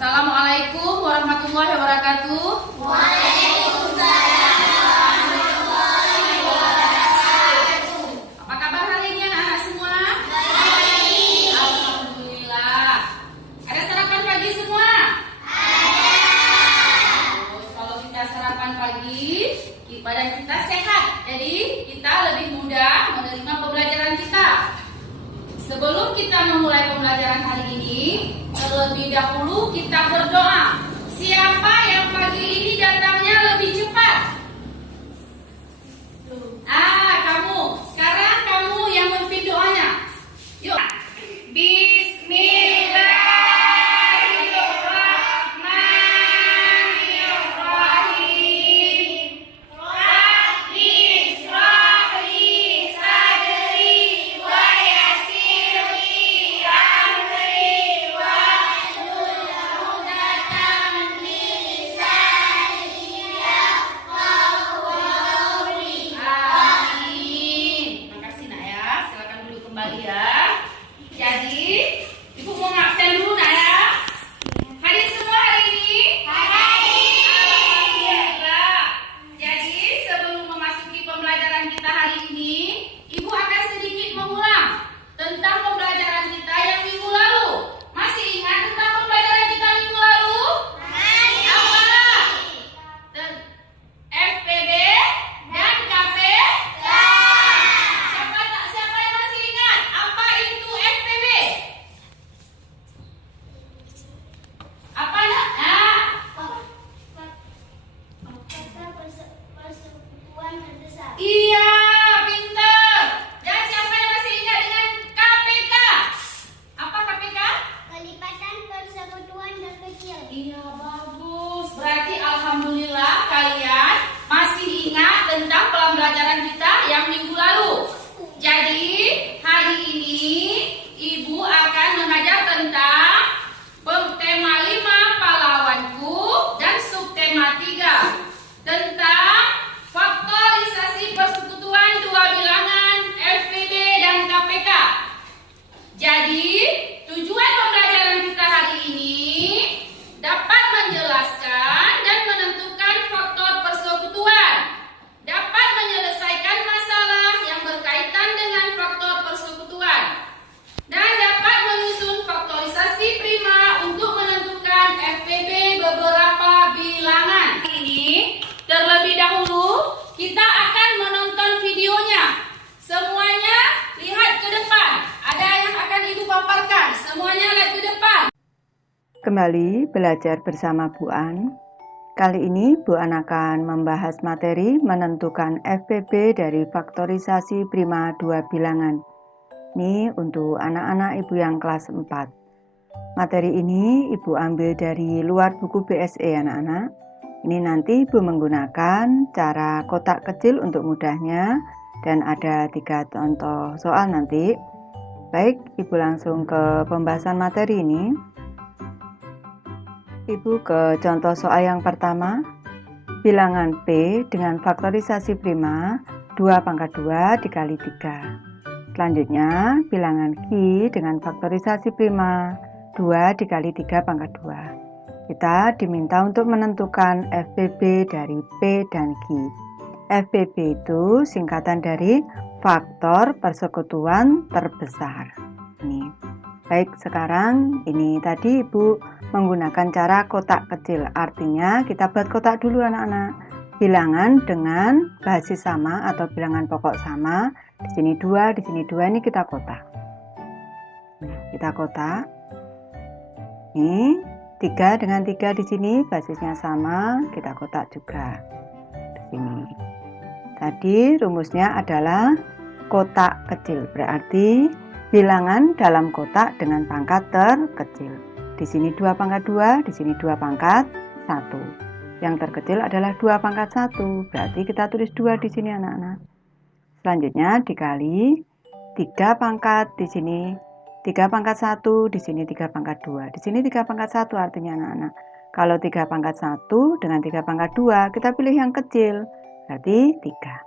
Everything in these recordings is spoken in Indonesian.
Assalamualaikum warahmatullahi wabarakatuh. Waalaikumsalam warahmatullahi wabarakatuh. Apa kabar hari ini anak-anak semua? Baik. Alhamdulillah. Ada sarapan pagi semua? Ada. Terus kalau kita sarapan pagi, badan kita sehat. Jadi kita lebih mudah menerima pembelajaran kita. Sebelum kita memulai pembelajaran hari ini, terlebih dahulu kita berdoa. Siapa yang pagi ini datangnya lebih cepat? Kamu. Sekarang kamu yang memimpin doanya. Yuk. Bismillahirrahmanirrahim. Rabbi shrah li sadri wa yassir li amri wahlul 'uqdatam min lisani yafqahu qawli. Amin. Makasih nak ya. Silakan duduk kembali ya. Jadi, Ibu mau ngabsen dulu nak ya. Hadir semua hari ini? Alhamdulillah. Jadi, sebelum memasuki pembelajaran kita hari ini, Ibu akan sedikit mengulang tentang pembelajaran kita yang minggu lalu. Masih ingat tentang pembelajaran kita minggu lalu? Apa? FPB dan KP? Siapa yang masih ingat? Apa itu FPB? Apa nak? Persekutuan terbesar. Iya, pinter. Dan siapa yang masih ingat dengan KPK? Apa KPK? Kelipatan persekutuan terkecil. Iya, bagus. Berarti alhamdulillah kalian masih ingat tentang pembelajaran kita yang minggu lalu. Jadi, hari ini Ibu akan mengajar tentang tema 5 pahlawanku dan subtema 3 tentang faktorisasi persekutuan dua bilangan FPB dan KPK. Jadi, tujuan pembelajaran kita hari ini dapat menjelaskan dan menentukan faktor persekutuan, dapat menyelesaikan masalah yang berkaitan dengan faktor persekutuan, dan dapat menyusun faktorisasi prima untuk menentukan FPB beberapa bilangan. Ini terlebih dahulu kita akan menonton videonya. Semuanya lihat ke depan. Ada yang akan Ibu paparkan. Semuanya lihat ke depan. Kembali belajar bersama Bu An. Kali ini Bu An akan membahas materi menentukan FPB dari faktorisasi prima dua bilangan. Ini untuk anak-anak Ibu yang kelas 4. Materi ini Ibu ambil dari luar buku BSE anak-anak. Ini nanti Ibu menggunakan cara kotak kecil untuk mudahnya dan ada 3 contoh soal nanti. Baik, Ibu langsung ke pembahasan materi ini. Ibu ke contoh soal yang pertama. Bilangan P dengan faktorisasi prima 2 pangkat 2 dikali 3. Selanjutnya, bilangan Q dengan faktorisasi prima 2 dikali 3 pangkat 2. Kita diminta untuk menentukan FPB dari P dan Q. FPB itu singkatan dari faktor persekutuan terbesar. Ini. Baik, sekarang ini tadi Ibu menggunakan cara kotak kecil. Artinya kita buat kotak dulu anak-anak. Bilangan dengan basis sama atau bilangan pokok sama. Di sini 2, di sini 2, ini kita kotak. Nah, kita kotak. Ini 3 dengan 3 di sini basisnya sama, kita kotak juga. Di sini. Tadi rumusnya adalah kotak kecil, berarti bilangan dalam kotak dengan pangkat terkecil. Di sini 2 pangkat 2, di sini 2 pangkat 1. Yang terkecil adalah 2 pangkat 1, berarti kita tulis 2 di sini anak-anak. Selanjutnya dikali 3 pangkat di sini 3 pangkat 1, di sini 3 pangkat 2. Di sini 3 pangkat 1 artinya anak-anak. Kalau 3 pangkat 1 dengan 3 pangkat 2, kita pilih yang kecil. Berarti 3.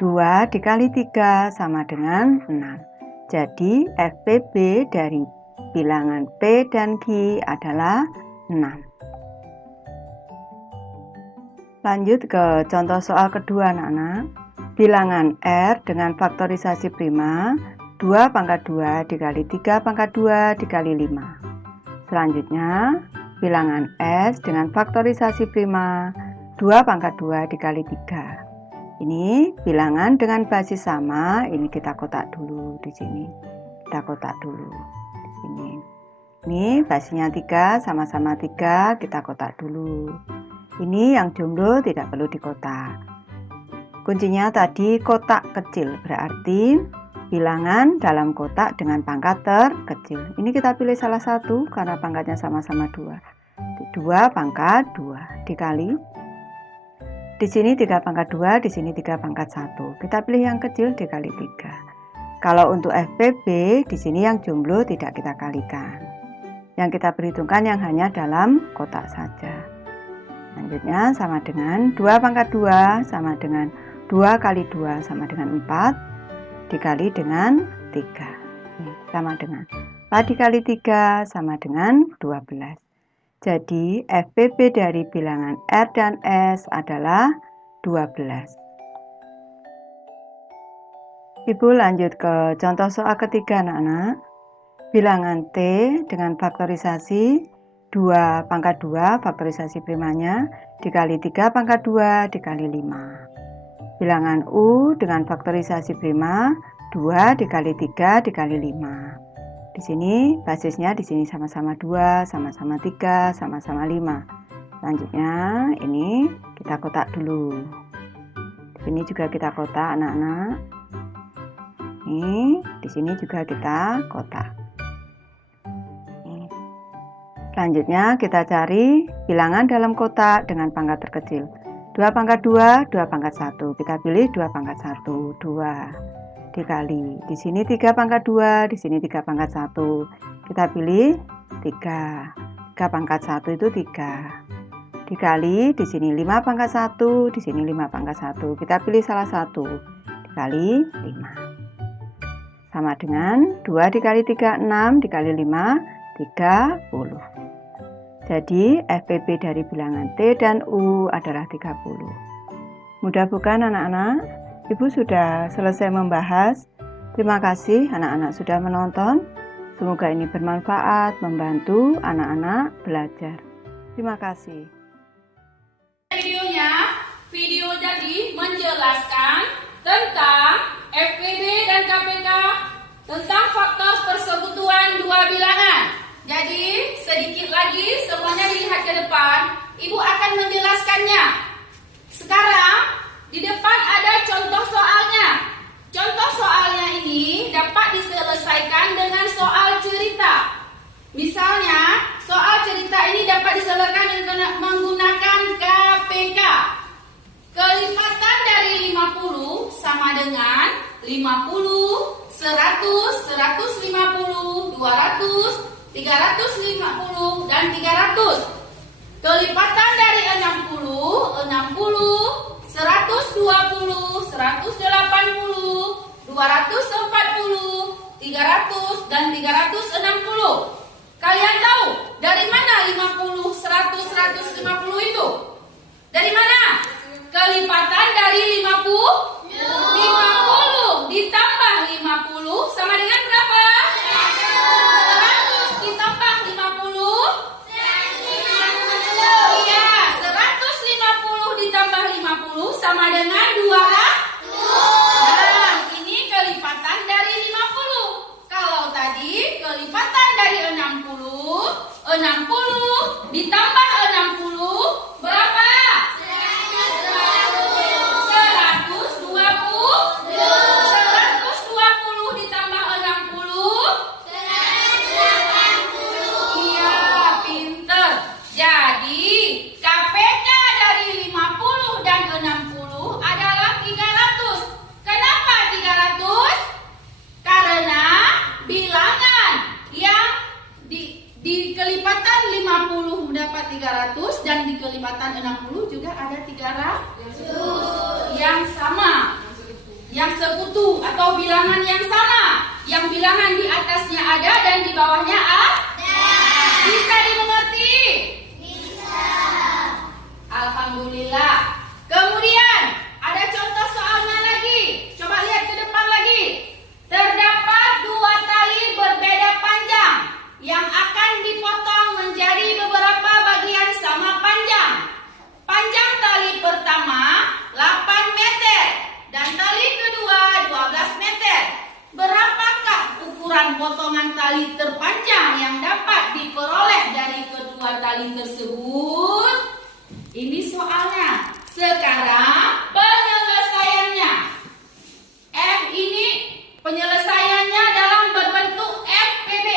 2 dikali 3 sama dengan 6. Jadi FPB dari bilangan P dan Q adalah 6. Lanjut ke contoh soal kedua anak-anak. Bilangan R dengan faktorisasi prima 2 pangkat 2 dikali 3 pangkat 2 dikali 5. Selanjutnya, bilangan S dengan faktorisasi prima 2 pangkat 2 dikali 3. Ini bilangan dengan basis sama, ini kita kotak dulu di sini. Kita kotak dulu di sini. Ini basisnya 3, sama-sama 3, kita kotak dulu. Ini yang jumlah tidak perlu dikotak. Kuncinya tadi kotak kecil, berarti bilangan dalam kotak dengan pangkat terkecil. Ini kita pilih salah satu karena pangkatnya sama-sama 2. 2 pangkat 2 dikali. Di sini 3 pangkat 2, di sini 3 pangkat 1. Kita pilih yang kecil dikali 3. Kalau untuk FPB, di sini yang jumlah tidak kita kalikan. Yang kita perhitungkan yang hanya dalam kotak saja. Selanjutnya sama dengan 2 pangkat 2 sama dengan 2 kali 2 sama dengan 4 dikali dengan 3. Ini sama dengan 4 dikali 3 sama dengan 12. Jadi FPB dari bilangan R dan S adalah 12. Ibu lanjut ke contoh soal ketiga anak-anak. Bilangan T dengan faktorisasi 2 pangkat 2 faktorisasi primanya dikali 3 pangkat 2 dikali 5. Bilangan U dengan faktorisasi prima 2 dikali 3 dikali 5. Di sini basisnya di sini sama-sama 2, sama-sama 3, sama-sama 5. Selanjutnya ini kita kotak dulu. Di sini juga kita kotak anak-anak. Ini di sini juga kita kotak. Selanjutnya kita cari bilangan dalam kotak dengan pangkat terkecil. 2 pangkat 2, 2 pangkat 1. Kita pilih 2 pangkat 1, 2. Dikali, di sini 3 pangkat 2, di sini 3 pangkat 1. Kita pilih 3. 3 pangkat 1 itu 3. Dikali, di sini 5 pangkat 1, di sini 5 pangkat 1. Kita pilih salah satu. Dikali 5. Sama dengan 2 dikali 3, 6, dikali 5, 30. Jadi FPB dari bilangan T dan U adalah 30. Mudah bukan anak-anak? Ibu sudah selesai membahas. Terima kasih anak-anak sudah menonton. Semoga ini bermanfaat, membantu anak-anak belajar. Terima kasih. Video jadi menjelaskan tentang FPB dan KPK tentang faktor persekutuan dua bilangan. Jadi sedikit lagi semuanya dilihat ke depan. Ibu akan menjelaskannya. Sekarang di depan ada contoh soalnya. Contoh soalnya ini dapat diselesaikan dengan soal cerita. Misalnya, soal cerita ini dapat diselesaikan dengan menggunakan KPK. Kelipatan dari 50 sama dengan 50, 100, 150, 200, 350, dan 300. Kelipatan dari 60, 60, 120, 180, 240, 300, dan 360. Kalian tahu dari mana 50, 100, 150 itu? Dari mana? Kelipatan dari 50? 50 ditambah 50 sama dengan berapa? 100 ditambah 50? Iya, 150 ditambah 50 sama dengan 200. Nah, ini kelipatan dari 50. Kalau tadi kelipatan dari 60, 60 ditambah 60 berapa? 120 ditambah 60. Iya, pinter. Jadi KPK dari 50 dan 60 adalah 300. Kenapa 300? Karena bilangan yang di kelipatan 50 mendapat 300 dan di kelipatan 60 juga ada 300 yang sama, yang sekutu atau bilangan yang sama, Yang bilangan di atasnya ada dan di bawahnya ada. Bisa dimengerti? Bisa. Alhamdulillah. Kemudian ada contoh soalnya lagi. Coba lihat ke depan lagi. Terdapat dua tali berbeda panjang yang akan dipotong menjadi beberapa bagian sama panjang. Panjang tali pertama 8 meter dan tali kedua 12 meter. Berapakah ukuran potongan tali terpanjang yang dapat diperoleh dari kedua tali tersebut? Ini soalnya. Sekarang penyelesaiannya. F ini penyelesaiannya dalam berbentuk FPB.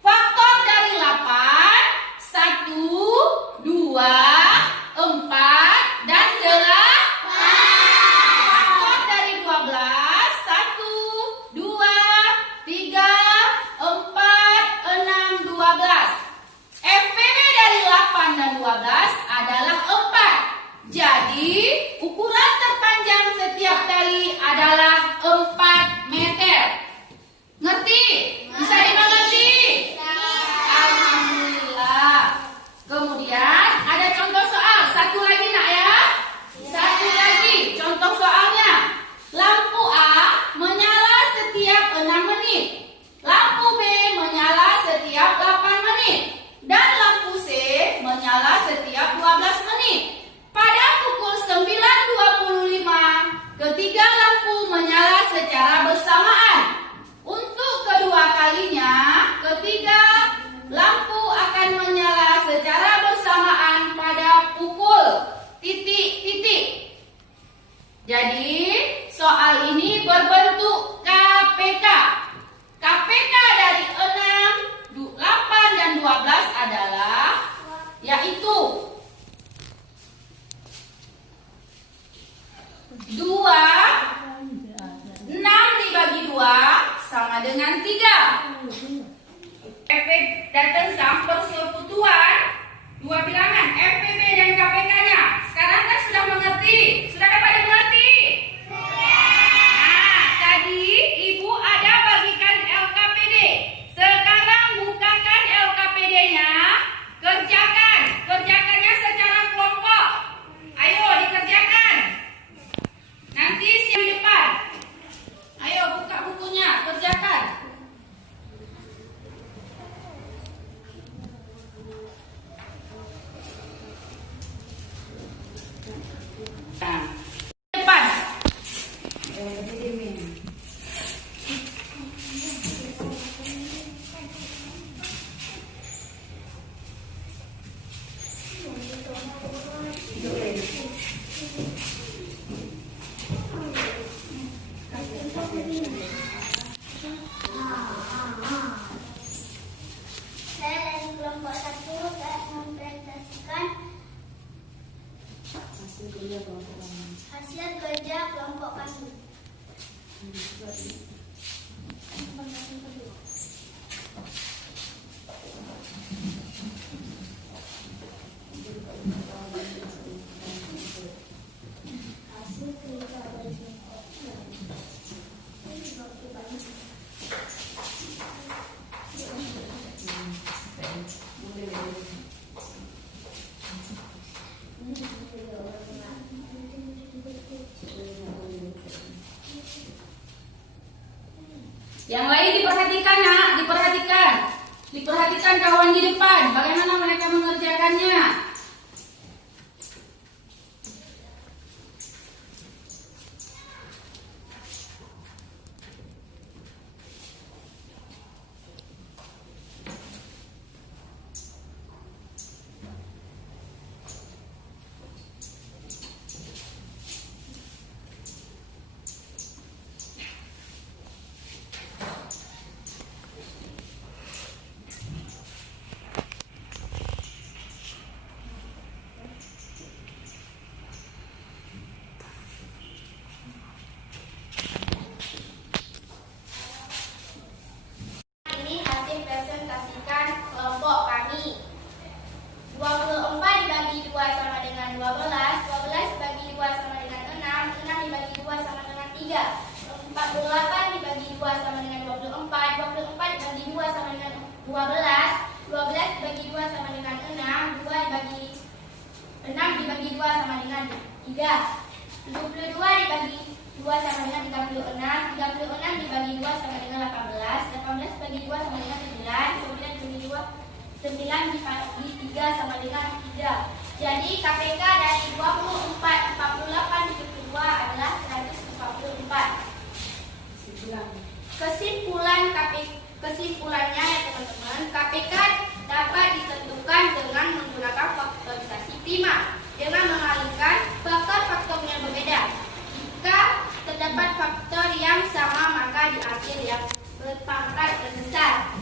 Faktor dari 8, 1, 2, 4, dan 8. Faktor dari 12, 1, 2, 3, 4, 6, 12. FPB dari 8 dan 12 adalah 4. Jadi, ukuran terpanjang setiap tali adalah 4 meter. Ngerti? Bisa dimengerti? Alhamdulillah. Kemudian ada contoh soal. Satu lagi nak ya. Satu lagi contoh soalnya. Lampu A menyala setiap 6 menit. Lampu B menyala setiap 8 menit. Dan lampu C menyala setiap 12 menit. Pada pukul 9.25, ketiga lampu menyala secara bersamaan. Untuk kedua kalinya, ketiga lampu akan menyala secara bersamaan pada pukul titik-titik. Jadi, soal ini berbentuk KPK. KPK dari 6, 8, dan 12 adalah yaitu 2, 6 dibagi 2 sama dengan 3. FPB dan tentang persekutuan dua bilangan FPB dan KPK-nya. Sekarang kan sudah mengerti? Sudah dapat dimengerti? Nah, tadi Ibu ada bagikan LKPD. Sekarang bukakan LKPD-nya. Kerjakan. Kerjakannya secara kelompok. Ayo dikerjakan. Nanti siang depan. Ayo buka bukunya, kerjakan. Nah, depan. Saya dari kelompok 1 akan mempresentasikan hasil kerja kelompok kami. Hasil kerja Yang lain diperhatikan nak, diperhatikan. Diperhatikan kawan di depan, bagaimana mereka mengerjakannya. Ini hasil presentasikan kelompok kami. 24 dibagi 2 sama dengan 12, 12 dibagi 2 sama dengan 6, 6 dibagi 2 sama dengan 3, 48 dibagi 2 sama dengan 24, 6 dibagi 2 sama dengan 3. 72 dibagi 2 sama dengan 36. 36 dibagi 2 sama dengan 18. 18 dibagi 2 sama dengan 9. 9 dibagi 2, 9 dibagi 3 sama dengan 3. Jadi KPK dari 24, 48 dibagi 2 adalah 144. Kesimpulannya ya teman-teman, KPK dapat ditentukan dengan menggunakan faktorisasi prima dengan mengalihkan faktor-faktor yang berbeda. Jika terdapat faktor yang sama maka diambil yang berpangkat terbesar.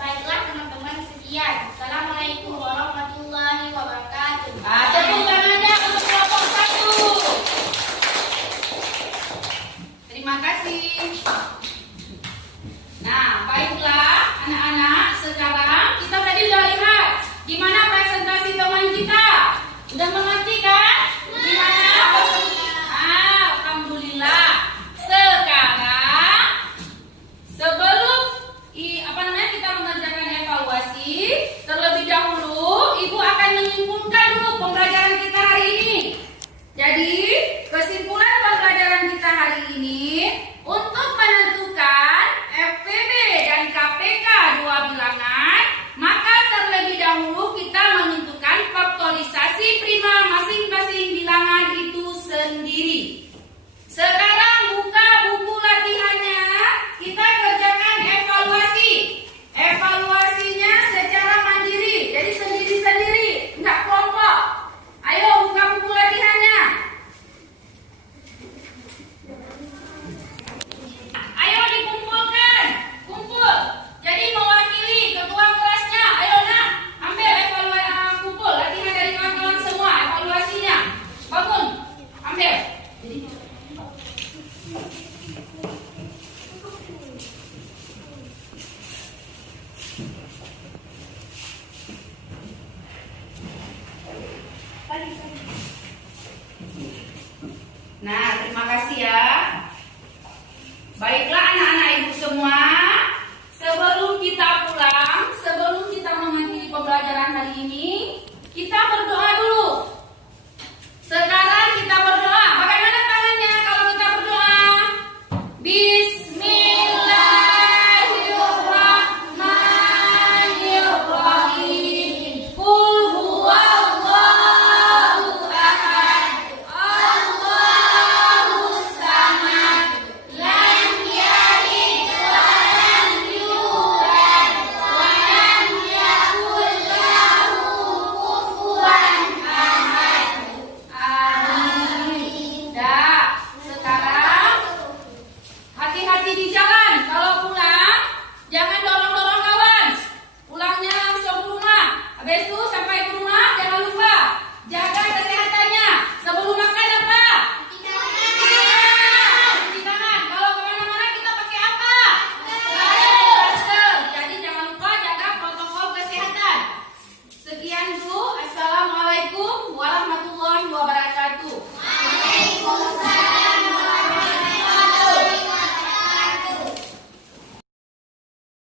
Baiklah teman-teman, sekian. Assalamualaikum warahmatullahi wabarakatuh. Tepuk tangannya untuk kelompok 1. Terima kasih. Nah, baiklah anak-anak, sekarang kita tadi sudah lihat gimana presentasi teman kita. Sudah mengerti kan? Gimana? Alhamdulillah. Sekarang sebelum kita mengerjakan evaluasi, terlebih dahulu Ibu akan menyimpulkan dulu pembelajaran kita hari ini. Jadi, kesimpulan pembelajaran kita hari ini untuk menentukan FPB dan KPK dua bilangan, maka terlebih dahulu kita menentukan faktorisasi prima masing-masing bilangan itu sendiri. Sekarang buka buku latihannya, kita kerjakan evaluasi. Evaluasinya secara mandiri, jadi sendiri-sendiri, enggak kelompok. Ayo buka buku latihannya. Ayo dikumpulkan, kumpul. Jadi mewakili ketua kelasnya. Ayo nak, ambil kumpul latihan dari kawan-kawan semua, evaluasinya. Bangun, ambil. Nah, terima kasih ya. Baiklah anak-anak ibu semua, sebelum kita pulang, sebelum kita mengakhiri pembelajaran hari ini, kita berdoa dulu. Sekarang kita berdoa. Bagaimana tangannya kalau kita berdoa? Bismillahirrahmanirrahim. Qul huwallahu ahad. Allahus samad. Lam yalid wa lam yulad wa lam yakul lahu kufuwan ahad. Amin. Dah. Sekarang hati-hati di jalan. Kalau pulang, jangan dorong-dorong kawan. Pulangnya langsung ke rumah. Habis itu sampai ke rumah, jangan lupa jaga kesehatan.